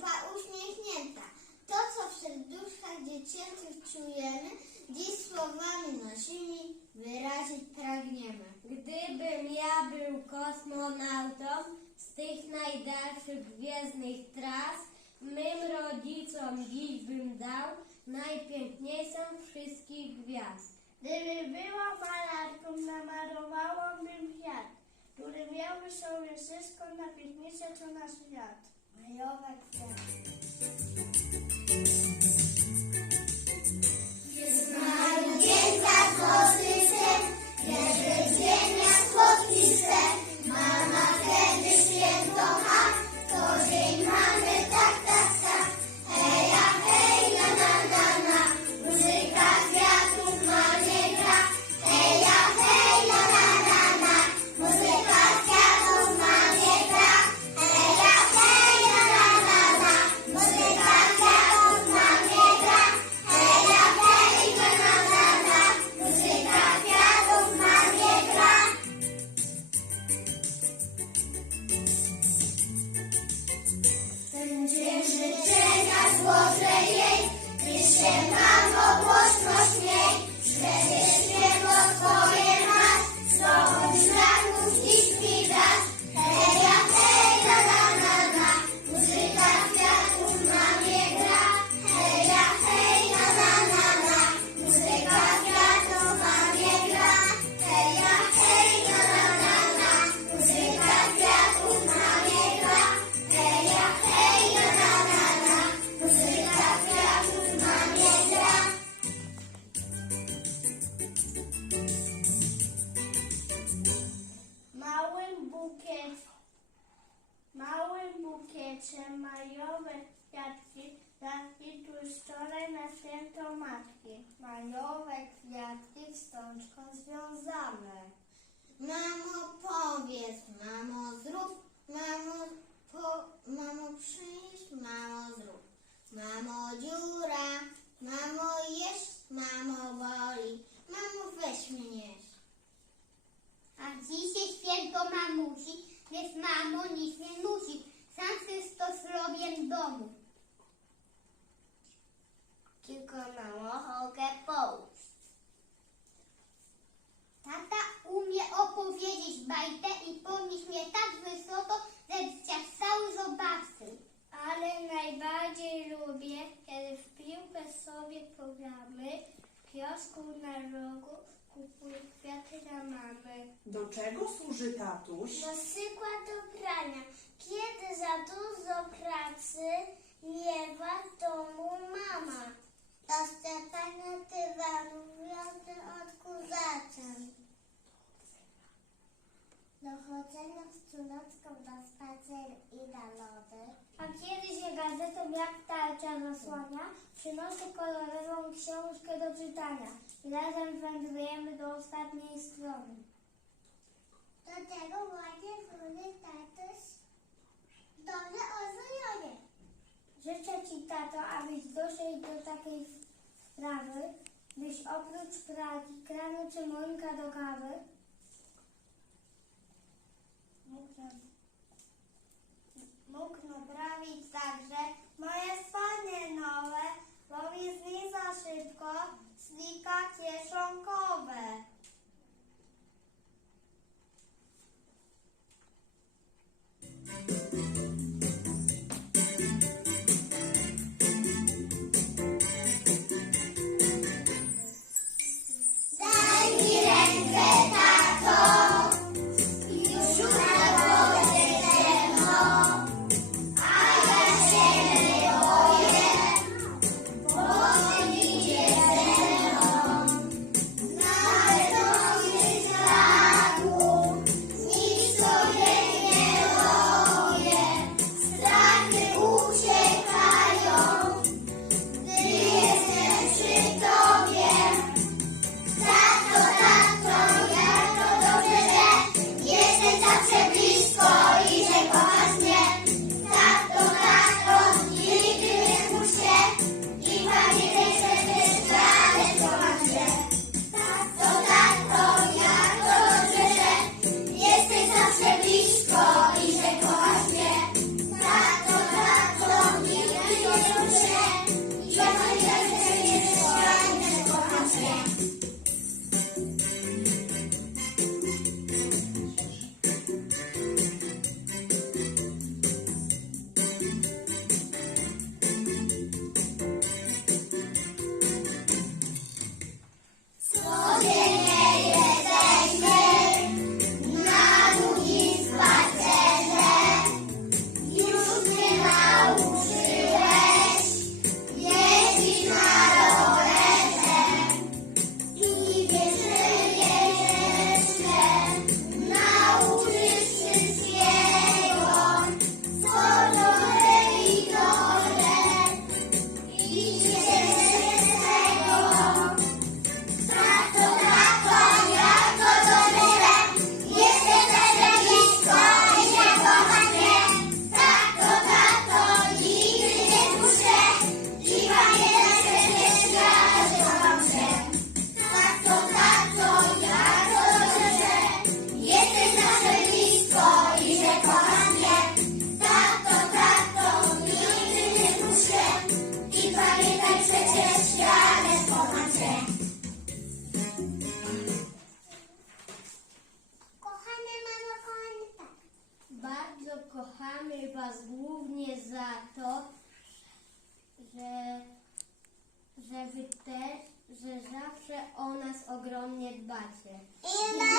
dupa uśmiechnięta. To, co w serduszkach dziecięcych czujemy, dziś słowami naszymi wyrazić pragniemy. Gdybym ja był kosmonautą z tych najdalszych gwiezdnych tras, mym rodzicom dziś bym dał najpiękniejszą wszystkich gwiazd. Gdybym była malarką, namalowałabym kwiat, który miałby sobie wszystko najpiękniejsze, co na świat. 没有よう。Złożę jej, ty się mamo głośno matki. Majowe kwiatki wstążką związane. Mamo, powiedz, mamo, zrób, mamo, po, mamo, przynieś, mamo, zrób. Mamo, dziura, mamo, jesz, mamo, boli, mamo, weź mnie. A dzisiaj święto mamusi, więc mamo nic nie musi. Sam wszystko zrobię w domu. Do czego służy tatuś? Na przykład do prania. Kiedy za dużo pracy miewa w domu mama. Do szczepania dywanów wiosny odkurzaczem. Do chodzenia z córeczką na spacer i na lody. A kiedy się gazetą jak tarcza zasłania, przynoszę kolorową książkę do czytania razem wędrujemy do ostatniej strony. Do tego właśnie służy tatuś dobrze ozojony. Życzę Ci, tato, abyś doszedł do takiej sprawy, byś oprócz pragi, kranu czy moinka do kawy mógł, Mógł naprawić także moje spodnie że, że wy też, że zawsze o nas ogromnie dbacie. I na.